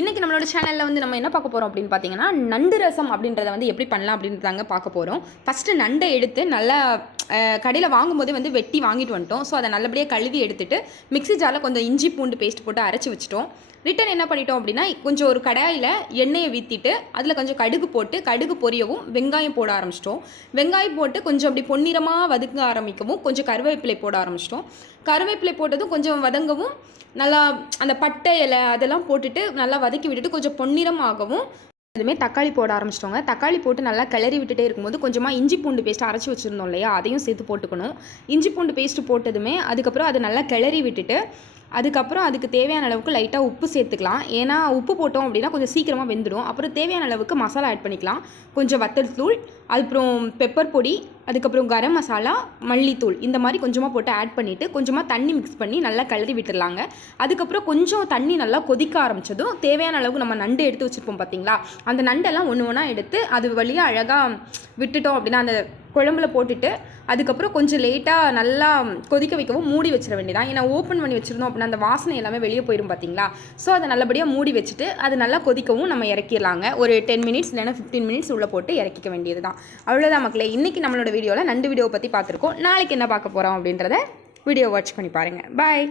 இன்றைக்கி நம்மளோட சேனலில் வந்து நம்ம என்ன பார்க்க போகிறோம் அப்படின்னு பார்த்தீங்கன்னா, நண்டு ரசம் அப்படின்றத வந்து எப்படி பண்ணலாம் அப்படின்றதாங்க பார்க்க போகிறோம். ஃபஸ்ட்டு நண்டை எடுத்து நல்லா கடையில் வாங்கும்போதே வந்து வெட்டி வாங்கிட்டு வந்துட்டோம். ஸோ அதை நல்லபடியாக கழுவி எடுத்துட்டு மிக்ஸி ஜாரில் கொஞ்சம் இஞ்சி பூண்டு பேஸ்ட் போட்டு அரைச்சி வச்சுட்டோம். ரிட்டன் என்ன பண்ணிட்டோம் அப்படின்னா, கொஞ்சம் ஒரு கடாயில் எண்ணெயை ஊற்றிட்டு அதில் கொஞ்சம் கடுகு போட்டு கடுகு பொரியவும் வெங்காயம் போட ஆரம்பிச்சிட்டோம். வெங்காயம் போட்டு கொஞ்சம் அப்படி பொன்னிறமாக வதக்க ஆரம்பிக்கவும் கொஞ்சம் கருவேப்பிலை போட ஆரம்பிச்சிட்டோம். கருவேப்பிலை போட்டதும் கொஞ்சம் வதங்கவும் நல்லா அந்த பட்டை இலை அதெல்லாம் போட்டுட்டு நல்லா வதக்கி விட்டுட்டு கொஞ்சம் பொன்னிறம் ஆகவும் அதுமே தக்காளி போட ஆரம்பிச்சிட்டோங்க. தக்காளி போட்டு நல்லா கிளறி விட்டுட்டே இருக்கும்போது கொஞ்சமாக இஞ்சி பூண்டு பேஸ்ட்டு அரைச்சி வச்சுருந்தோம் இல்லையா, அதையும் சேர்த்து போட்டுக்கணும். இஞ்சி பூண்டு பேஸ்ட்டு போட்டதுமே அதுக்கப்புறம் அதை நல்லா கிளறி விட்டுட்டு அதுக்கப்புறம் அதுக்கு தேவையான அளவுக்கு லைட்டாக உப்பு சேர்த்துக்கலாம். ஏன்னா உப்பு போட்டோம் அப்படின்னா கொஞ்சம் சீக்கிரமாக வெந்துடும். அப்புறம் தேவையான அளவுக்கு மசாலா ஆட் பண்ணிக்கலாம். கொஞ்சம் வத்தல் தூள், அதுக்கப்புறம் பெப்பர் பொடி, அதுக்கப்புறம் கரம் மசாலா, மல்லித்தூள் இந்த மாதிரி கொஞ்சமாக போட்டு ஆட் பண்ணிவிட்டு கொஞ்சமாக தண்ணி மிக்ஸ் பண்ணி நல்லா கிளறி விட்டுடலாங்க. அதுக்கப்புறம் கொஞ்சம் தண்ணி நல்லா கொதிக்க ஆரம்பித்ததும் தேவையான அளவுக்கு நம்ம நண்டு எடுத்து வச்சுருப்போம் பார்த்தீங்களா, அந்த நண்டெல்லாம் ஒன்று ஒன்றா எடுத்து அது வழியாக அழகாக விட்டுட்டோம் அப்படின்னா அந்த குழம்புல போட்டுட்டு அதுக்கப்புறம் கொஞ்சம் லேட்டாக நல்லா கொதிக்க வைக்கவும் மூடி வச்சிட வேண்டியதான். ஏன்னா ஓப்பன் பண்ணி வச்சுருந்தோம் அப்படின்னா அந்த வாசனை எல்லாமே வெளியே போயிடும் பார்த்தீங்களா. ஸோ அதை நல்லபடியாக மூடி வச்சுட்டு அது நல்லா கொதிக்கவும் நம்ம இறக்கிடலாங்க. ஒரு 10 மினிட்ஸ் இல்லைன்னா 15 மினிட்ஸ் உள்ளே போட்டு இறக்கிக்க வேண்டியது தான். அவ்வளோதான் மக்களே. இன்றைக்கி நம்மளோட வீடியோவில் நண்டு வீடியோவை பற்றி பார்த்துருக்கோம். நாளைக்கு என்ன பார்க்க போகிறோம் அப்படின்றத வீடியோ வாட்ச் பண்ணி பாருங்கள். பாய்.